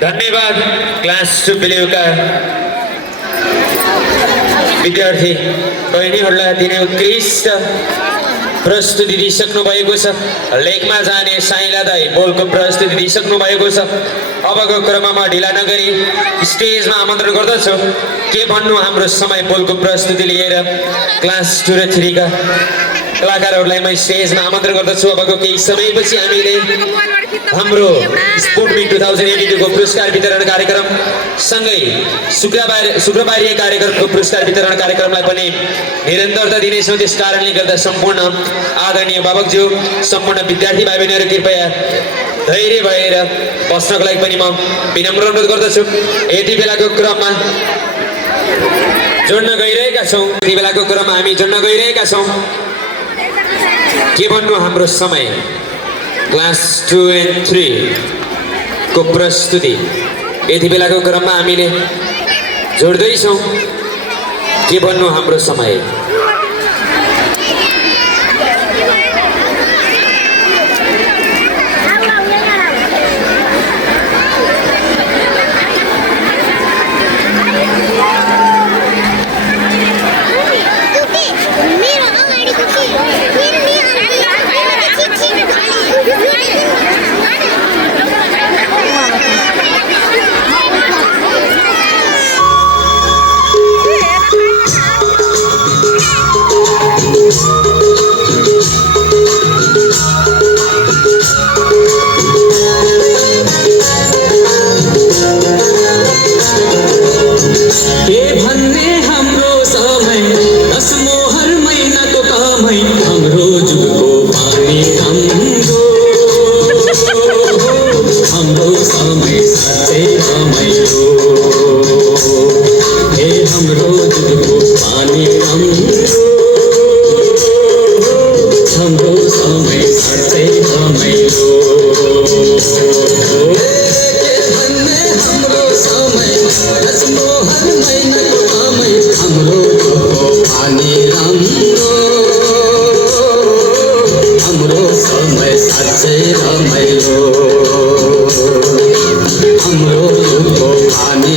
धन्यवाद क्लास 2 बिलिभका विद्यार्थी बहिनीहरूलाई दिने उत्कृष्ट प्रस्तुति दिइसक्नु भएको छ। लेखमा जाने साइला दाई बोलको प्रस्तुति दिइसक्नु भएको छ। अबको क्रममा म ढिला नगरी स्टेजमा आमन्त्रण गर्दछु। के भन्नु हाम्रो समय बोलको प्रस्तुति लिएर क्लास 2 र 3 का कलाकारहरूलाई म स्टेजमा आमन्त्रण गर्दछु। अबको केही समयपछि हामीले हाम्रो स्पोर्टमिट 2082 को पुरस्कार वितरण कार्यक्रम सँगै शुक्रबारीय कार्यक्रमको पुरस्कार वितरण कार्यक्रमलाई पनि निरन्तरता दिनेछौँ। त्यस कारणले गर्दा सम्पूर्ण आदरणीय बाबकज्यू, सम्पूर्ण विद्यार्थी भाइ बहिनीहरू कृपया धैर्य भएर बस्नको लागि पनि म विनम्र अनुरोध गर्दछु। यति बेलाको क्रममा जोड्न गइरहेका छौँ हामी जोड्न गइरहेका छौँ। के भन्नु हाम्रो समय क्लास 2 and 3 को प्रस्तुति यति बेलाको क्रममा हामीले जोड्दैछौँ। के भन्नु हाम्रो समय चाहिँ रमाइलो हाम्रो पानी